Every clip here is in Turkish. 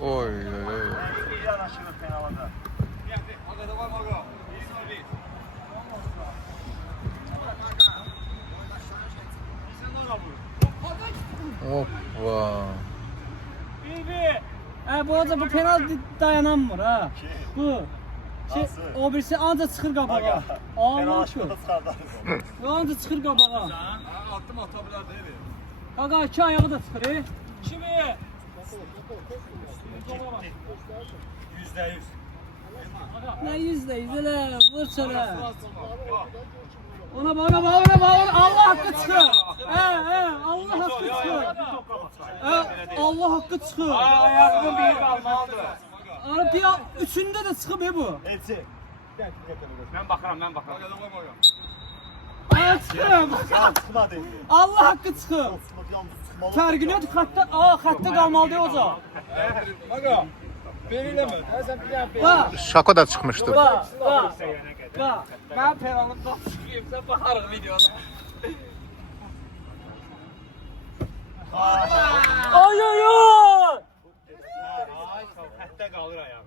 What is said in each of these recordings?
Oy oy oy. Yanaşırız penalada. Hoppa. Bu arada bu penaltı dayanamır ha. Bu. O birisi ancak çıxır qabağa. Penallaşmada çıxardarız onu. Ancak çıxır qabağa. Attım atabilir değil. Qaqa iki ayağı da çıxır. Kimi? %100. Ne %100 elə vur çölə. Ona bak. Allah hakkı çıxır. Allah hakkı çıxır. Allah hakkı çıxır. Ayağının biri kalmalıdır. Bir üçündə də çıxıb bu. Elçi. Ben bakarım. Ay çıxır. Çıxmadı. Allah hakkı çıxır. Tərginət xəttə qalmalı deyil oca. Aga. Belirleme. Sen bir daha Bax. Şako da çıkmıştı. Bax. Mən penalım baxıyım, sən baxarıq videoda. Ay. Hatta kalır ayağı.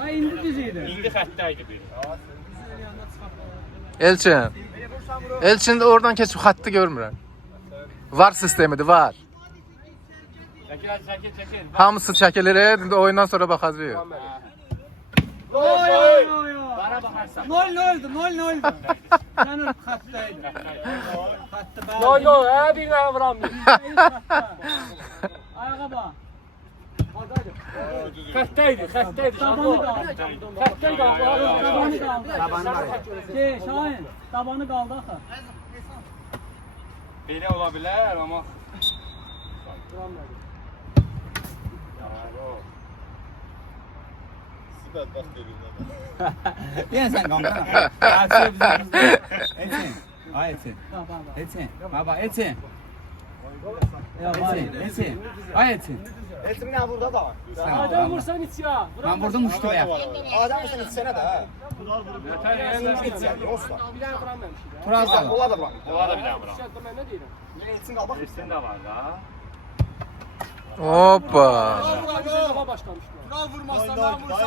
Ay indi düzeydi. İndi hattaydı biri. Elçin de oradan keçip hattı görmürəm. Var sistemidir, var. Çekil. Hamısı çəkilir, indi oyundan sonra baxacağıq. Oy. Bana bakarsan. 0-0'du. Sen xəttəydi. Xəttə bəli. Bir tane vuramıyor. Ayağa bax. Hattaydı. Tabanı qaldı. Şahin, tabanı qaldı axı. Belə ola bilər ama. Yine sen kalkana. Etsin. Ay etsin. Etsin. Baba etsin. Etsin. Ay etsin. Elçi ne burada da var. Adam vursan iç ya. Ben vurdum uçtu ya. Adam mısın içsene de ha. İç yani olsun. Turaz da. Ola da bırak. Ola da bir daha vuram. Ne içsin al bak. Üstünde var da. Hoppa.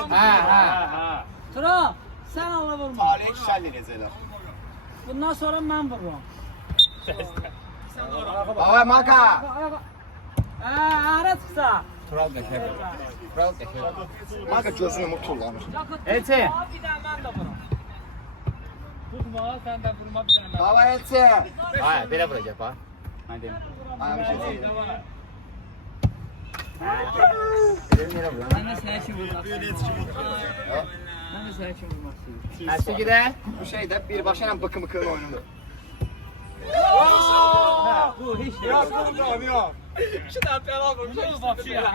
Ha. Tura, sen Allah vurma. Tarihe kişilerle gezeler. Bundan sonra mən vururum. Baba maka. Ara çıxsa. Tural geçer. Tural geçer. Maka gözünü mutlulanır. Etsin. Bir daha mən də vururum. Vurma, sen de vurma bir tane. Baba elçi. Hayır böyle vuracak ha. Hadi. Ayağımı şey değil. Ben de sana için vurmak istiyorum. Ben de sana için vurmak istiyorum. Hadi gidelim. Bu şeyde bir başına bakımı kırma oyununda. Bu hiç değil. Yok. Şu da penal vuracağız bak şu ya.